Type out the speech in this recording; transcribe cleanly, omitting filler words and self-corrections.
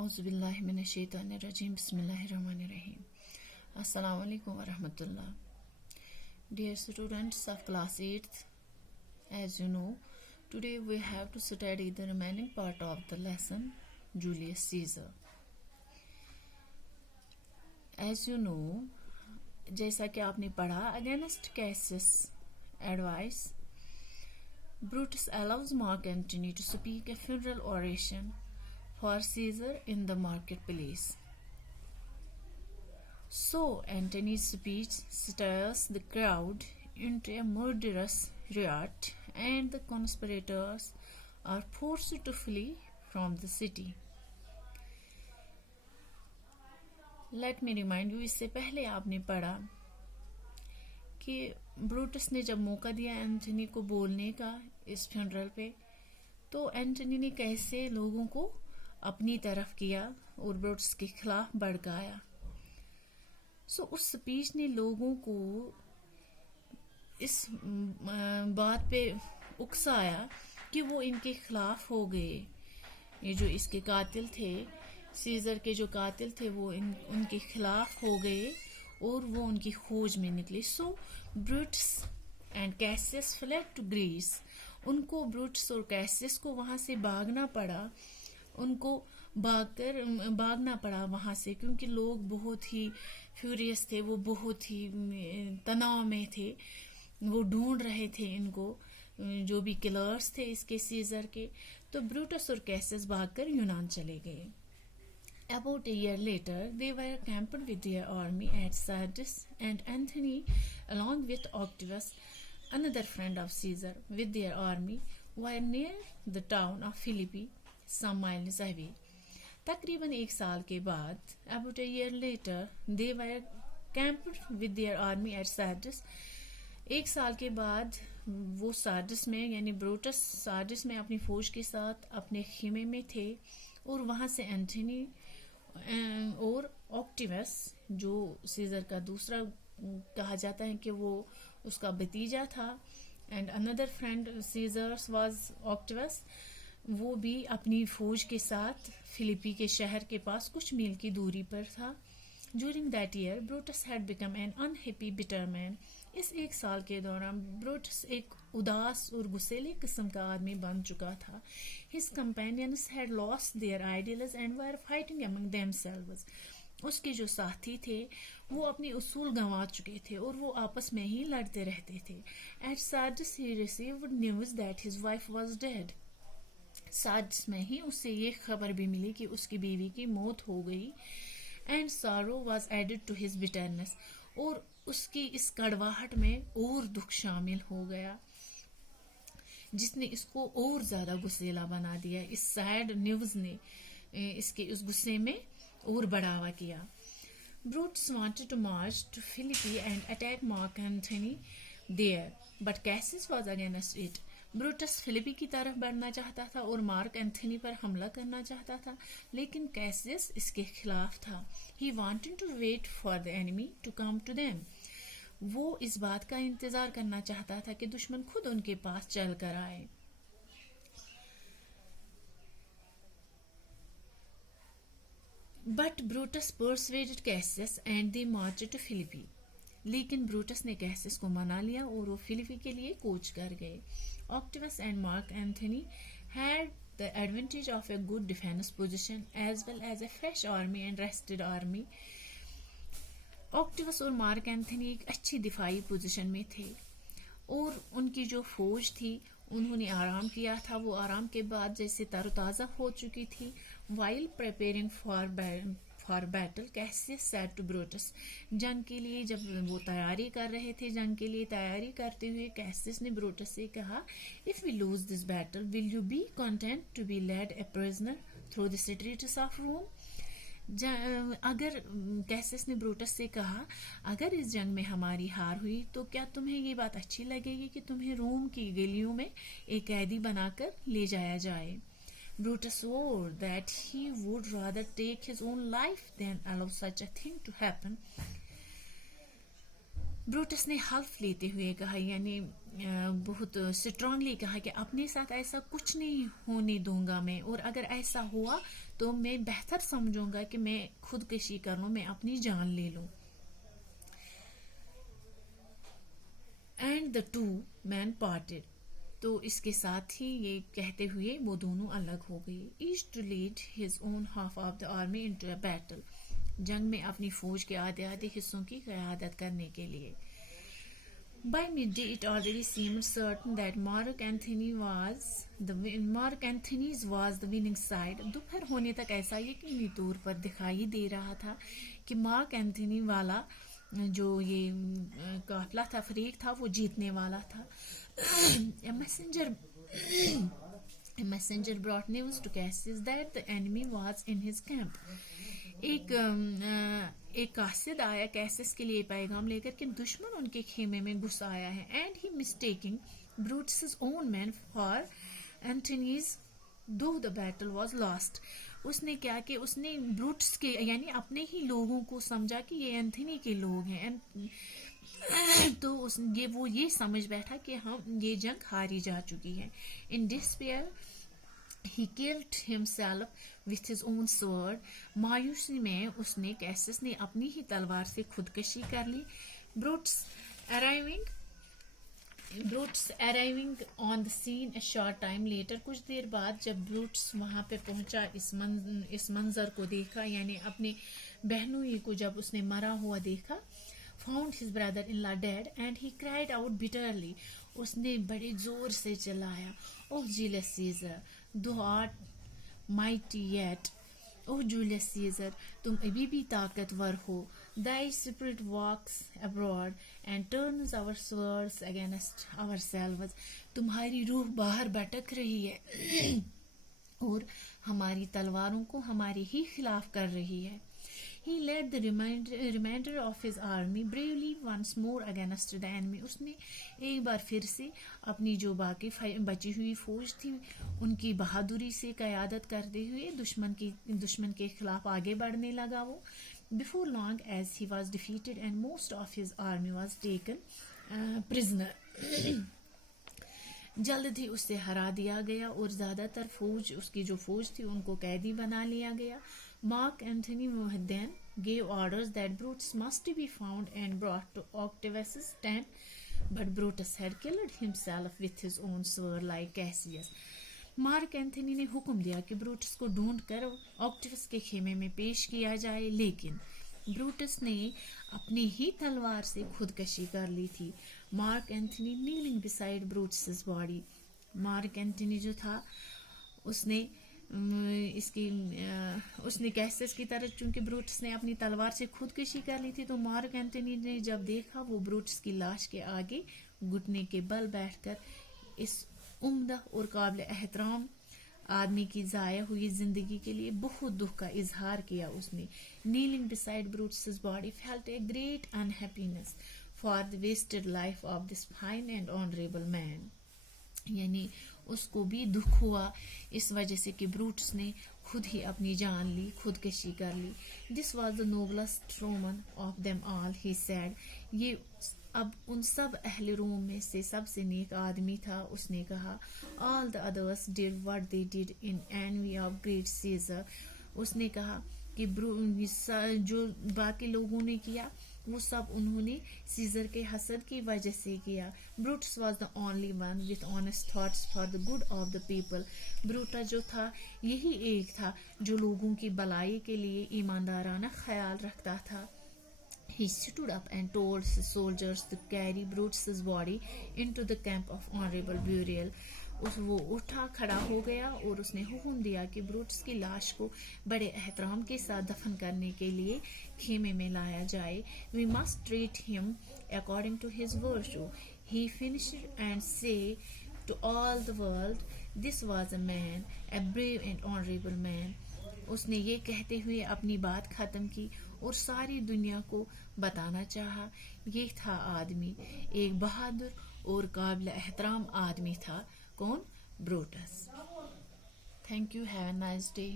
Auzubillahi minash-shaytanir-rajim. Bismillahir-rahmanir-rahim. Assalamu alaikum wa rahmatullah. Dear students of class 8th, as you know, today we have to study the remaining part of the lesson, Julius Caesar. As you know, जैसा कि आपने पढ़ा, against Cassius' advice, Brutus allows Mark Antony to speak a funeral oration for Caesar in the marketplace. So Antony's speech stirs the crowd into a murderous riot, and the conspirators are forced to flee from the city. Let me remind you, इससे पहले आपने पढ़ा कि Brutus ने जब मौका दिया Anthony को बोलने का इस फ्यूनरल पे, तो एंथनी ने कैसे लोगों को अपनी तरफ किया और ब्रूटस के खिलाफ भड़काया. सो उस स्पीच ने लोगों को इस बात पे उकसाया कि वो इनके खिलाफ हो गए. ये जो इसके कातिल थे, सीजर के जो कातिल थे, वो उनके खिलाफ हो गए और वो उनकी खोज में निकले. So Brutus and Cassius fled to Greece. उनको ब्रूटस और कैसियस को वहाँ से भागना पड़ा. उनको भागना पड़ा वहाँ से, क्योंकि लोग बहुत ही फ्यूरियस थे, वो बहुत ही तनाव में थे. वो ढूंढ रहे थे इनको, जो भी किलर्स थे इसके सीजर के. तो ब्रूटस और कैसियस भागकर यूनान चले गए. About a year later, they were camped with their army at Sardis, and Antony, along with Octavius, another friend of Caesar, with their army, were near the town of Philippi, some miles away. तकरीबन एक साल के बाद, about a year later, they were camped with their army at Sardis. एक साल के बाद वो सार्डिस में, यानी ब्रूटस सार्डिस में अपनी फौज के साथ अपने खीमे में थे, और वहाँ से एंथनी और ऑक्टिवस, जो सीजर का दूसरा कहा जाता है कि वो उसका भतीजा था, and another friend Caesar's was Octavius, वो भी अपनी फौज के साथ फिलिपी के शहर के पास कुछ मील की दूरी पर था. During that year, Brutus had become an unhappy, bitter man. इस एक साल के दौरान ब्रूटस एक उदास और गुस्सैले किस्म का आदमी बन चुका था. His companions had lost their ideals and were fighting among themselves. उसके जो साथी थे वो अपने उसूल गंवा चुके थे और वो आपस में ही लड़ते रहते थे. At Sardis he received news that his wife was dead. Sardis में ही उससे ये खबर भी मिली कि उसकी बीवी की मौत हो गई. And sorrow was added to his bitterness. और उसकी इस कड़वाहट में और दुख शामिल हो गया, जिसने इसको और ज्यादा गुस्सेला बना दिया. इस सैड न्यूज ने इसके उस गुस्से में और बढ़ावा किया. Brutus wanted to march to Philippi and attack Mark Antony there, but Cassius was against it. Brutus Philippi की तरफ बढ़ना चाहता था और मार्क एंथनी पर हमला करना चाहता था, लेकिन कैसियस इसके खिलाफ था. He wanted to wait for the enemy to come to them. वो इस बात का इंतजार करना चाहता था कि दुश्मन खुद उनके पास चल कर आए. But Brutus persuaded Cassius and they marched to Philippi. लेकिन ब्रूटस ने कैसियस को मना लिया और वो फिलिपी के लिए कूच कर गए. Octavius and Mark Antony had the advantage of a good defense position as well as a fresh army and rested army. Octavius और मार्क एंथनी एक अच्छी दिफाई पोजीशन में थे और उनकी जो फौज थी उन्होंने आराम किया था. वो आराम के बाद जैसे तरोताज़ा हो चुकी थी. While preparing for battle, Cassius said to Brutus, जंग के लिए जब वो तैयारी कर रहे थे, जंग के लिए तैयारी करते हुए कैसियस ने ब्रूटस से कहा, If we lose this battle, will you be content to be led a prisoner through the streets of Rome? अगर कैसियस ने ब्रूटस से कहा, अगर इस जंग में हमारी हार हुई तो क्या तुम्हें ये बात अच्छी लगेगी कि तुम्हें रोम की गलियों में एक कैदी बनाकर ले जाया जाए. Brutus swore that he would rather take his own life than allow such a thing to happen. Brutus ने हल्फ लेते हुए कहा, यानी बहुत स्ट्रांगली कहा कि अपने साथ ऐसा कुछ नहीं होने दूंगा मैं, और अगर ऐसा हुआ तो मैं बेहतर समझूंगा कि मैं खुदकशी कर लूं, मैं अपनी जान ले लूं. And the two man parted. तो इसके साथ ही ये कहते हुए वो दोनों अलग हो गए. Each to lead his own half of the army into a battle. जंग में अपनी फौज के आधे आधे हिस्सों की क़यादत करने के लिए. By midday, it already seemed certain that Mark Antony's was the winning side. दोपहर होने तक ऐसा यकीनी तौर पर दिखाई दे रहा था कि मार्क एंथनी वाला जो ये काफिला था, फरीक था, वो जीतने वाला था. A messenger brought news to Cassius that the enemy was in his camp. एक कासिद आया कैसिस के लिए पैगाम लेकर कि दुश्मन उनके खेमे में घुस आया है. And he mistaking Brutus own man for Antony's though the battle was lost. उसने क्या कि उसने ब्रूटस के यानी अपने ही लोगों को समझा कि ये एंथनी के लोग हैं. तो वो ये समझ बैठा कि हम ये जंग हारी जा चुकी है. इन despair he killed himself with his own sword. मायूसी में उसने कैसिस ने अपनी ही तलवार से खुदकशी कर ली. Brutus arriving on the scene a short time later. कुछ देर बाद जब ब्रूटस वहां पे पहुंचा, इस मंजर को देखा, यानी अपने बहनोई को जब उसने मरा हुआ देखा. Found his brother-in-law dead and he cried out bitterly. उसने बड़े जोर से चिल्लाया, Oh Julius Caesar, thou art mighty yet. Oh Julius Caesar, तुम अभी भी ताकतवर हो. Thy spirit walks abroad and turns our swords against ourselves. तुम्हारी रूह बाहर भटक रही है और हमारी तलवारों को हमारे ही खिलाफ कर रही है. He led the remainder of his army bravely once more against the enemy. उसने एक बार फिर से अपनी जो बाकी बची हुई फौज थी उनकी बहादुरी से क़यादत करते हुए दुश्मन के खिलाफ आगे बढ़ने लगा वो. Before long, as he was defeated and most of his army was taken prisoner. जल्द ही उससे हरा दिया गया और ज्यादातर फौज, उसकी जो फौज थी, उनको कैदी बना लिया गया. Mark Antony then gave orders that Brutus must be found and brought to Octavius' tent, but Brutus had killed himself with his own sword like Cassius. Mark Anthony ने हुक्म दिया कि ब्रूटस को ढूंढ कर ऑक्टेवियस के खेमे में पेश किया जाए, लेकिन ब्रूटस ने अपनी ही तलवार से खुदकशी कर ली थी. Mark Anthony kneeling beside Brutus body. Mark Anthony जो था उसने कैसियस की तरह, चूंकि ब्रूटस ने अपनी तलवार से खुदकशी कर ली थी, तो मार्क एंथनी ने जब देखा वो ब्रूटस की लाश के आगे घुटने के बल बैठकर इस उम्दा और काबिल एहतराम आदमी की जाया हुई जिंदगी के लिए बहुत दुख का इजहार किया. उसने kneeling beside Brutus body felt a great unhappiness for the wasted life of this fine and honourable man. यानी उसको भी दुख हुआ इस वजह से कि ब्रूटस ने खुद ही अपनी जान ली, खुदकशी कर ली. This was the noblest Roman of them all, he said. ये अब उन सब अहले रोम में से सबसे नेक आदमी था. उसने कहा, all the others did what they did in envy of great Caesar. उसने कहा कि जो बाकी लोगों ने किया वो सब उन्होंने सीजर के हसद की वजह से किया. Brutus was the only one with honest thoughts for the good of the people. Brutus जो था यही एक था जो लोगों की भलाई के लिए ईमानदाराना ख्याल रखता था. He stood up and told his soldiers to carry Brutus's body into the camp of honorable burial. वो उठा खड़ा हो गया और उसने हुक्म दिया कि ब्रूटस की लाश को बड़े एहतराम के साथ दफन करने के लिए खेमे में लाया जाए. We must treat him according to his virtue. He finished and say to all the world, this was a man, a brave and honorable man. उसने ये कहते हुए अपनी बात खत्म की और सारी दुनिया को बताना चाहा, ये था आदमी, एक बहादुर और काबिल एहतराम आदमी था. कौन? Brutus. Thank you. Have a nice day.